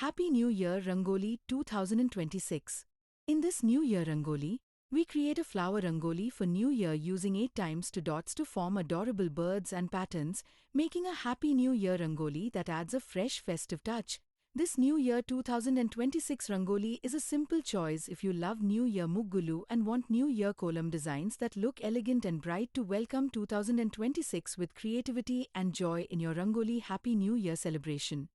Happy New Year Rangoli 2026. In this New Year Rangoli, we create a flower Rangoli for New Year using 8 times 2 dots to form adorable birds and patterns, making a Happy New Year Rangoli that adds a fresh festive touch. This New Year 2026 Rangoli is a simple choice if you love New Year Muggulu and want New Year Kolam designs that look elegant and bright to welcome 2026 with creativity and joy in your Rangoli Happy New Year celebration.